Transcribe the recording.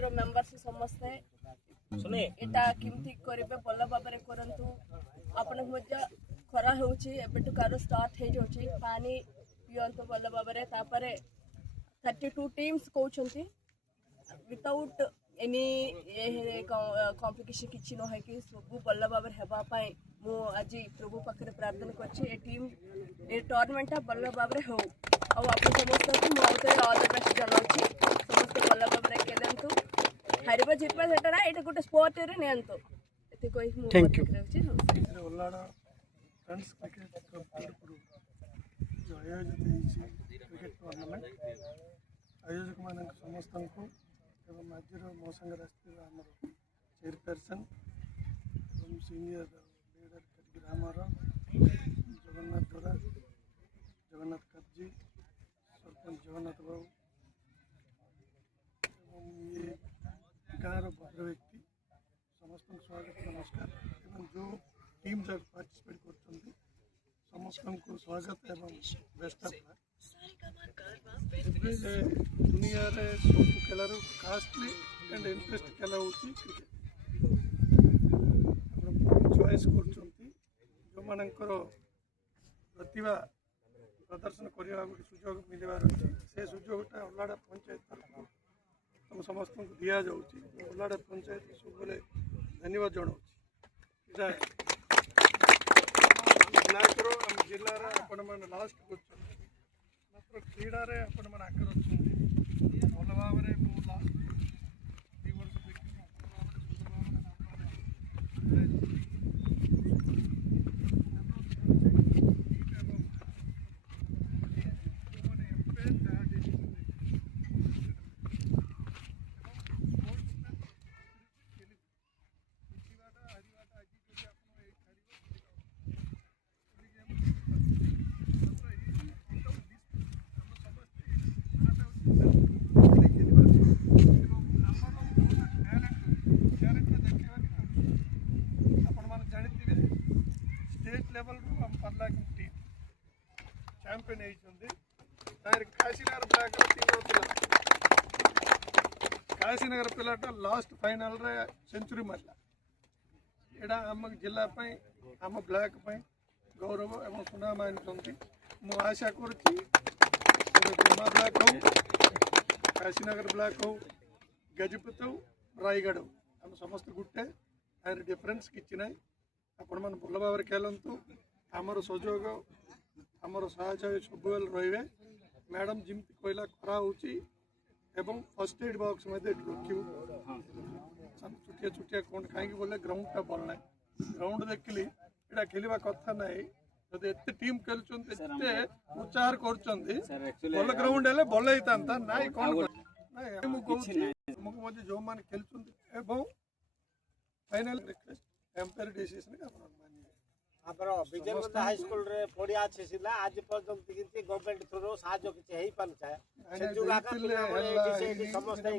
team रो members समस्ते एटा केमती करिवे भल भाबरे करंतु आपण मध्य खरा होउची एबेटु कार स्टार्ट हे जोची पानी पियंतु भल भाबरे तापरे 32 टीम्स कहउछंती विदाउट एनी कॉम्प्लिकेशन किछि न है कि सब भल भाबरे हेबा पई मु आज प्रभु पाखरे प्रार्थना करछि ए टीम ए टूर्नामेंट भल भाबरे हो और आपण समस्त को मोते ऑल द बेस्ट जनाउछि समस्त भल भाबरे केलंतु हारिबा जितबा सेटा ना एटा गोटे स्पोर्ट रे नेंतो एते कोइ मु thank you Ollada friends cricket club जो आयोजित होइछि क्रिकेट टूर्नामेंट आयोजक मान समस्त को एवं आज मो संगे आसथिबा हमर चेयरपर्सन एवं सीनियर लीडर ग्रामर जगन्नाथ द्वारा जगन्नाथ कब्जी सरपंच जगन्नाथ बाबू एवं ये गाँव भद्र व्यक्ति समस्त स्वागत नमस्कार एवं जो टीम जब पार्टिसिपेट कर समस्त को स्वागत एवं बेस्ट ऑफ लक दुनिया रे सब खेलार कास्टली एंड इंटरेस्ट खेला होची क्रिकेट चॉइस करछंती जो मानकर प्रतिभा प्रदर्शन करने गोटे सुजोग मिलवार अच्छी से सुजोगटा ओल्लाड़ा पंचायत तरफ तुम समस्त को दि जाऊँगी ओल्लाड़ा पंचायत सब धन्यवाद जनाऊँ ब्लॉक आम जिलार आपण मैंने लास्ट कर मात्र क्रीड़ा आपण मैंने आगे अच्छे भल भाव में लास्ट 2 वर्ष लेवल हम पल्ला टीम चैंपियन होती काशीनगर ब्लॉक काशीनगर पिलाटा लास्ट फाइनल रे सेंचुरी मारला एडा आम जिला आम ब्लॉक गौरव एवं सुनाम आनी मु आशा करुच्ची ब्लॉक हो काशीनगर ब्लॉक हो गजपत हो रायगढ़ हो आम समस्त गुटे आर डिफरेंस किसी ना आपण मैंने भल भाव खेलतु आमर सहयोग आमर साहय सब रे मैडम जमी कहला खरा एवं फर्स्ट एड बॉक्स में रखू छुटिया छुटिया कौन कहीं बोले ग्राउंडटा भल ना ग्राउंड देखिली यहाँ खेलवा कथा ना जब एत टीम खेलते उच्चार कर ग्राउंड है भल होता ना कौन मुझे जो मैंने खेलुं फाइनल रिक्वेस्ट एम्पायर डिसीजन ଆମର ବିଜୟନଗର ହାଇ ସ୍କୁଲ ରେ ପଡିଆ ଅଛି ସିଲା ଆଜି ପର୍ଯ୍ୟନ୍ତ କିଛି ଗଭର୍ଣ୍ଣମେଣ୍ଟ ଥ୍ରୁ ସାହାଯ୍ୟ କିଛି ହେଇ ପାରୁଥାଏ ସେ ଯୋଉ ସମସ୍ତେ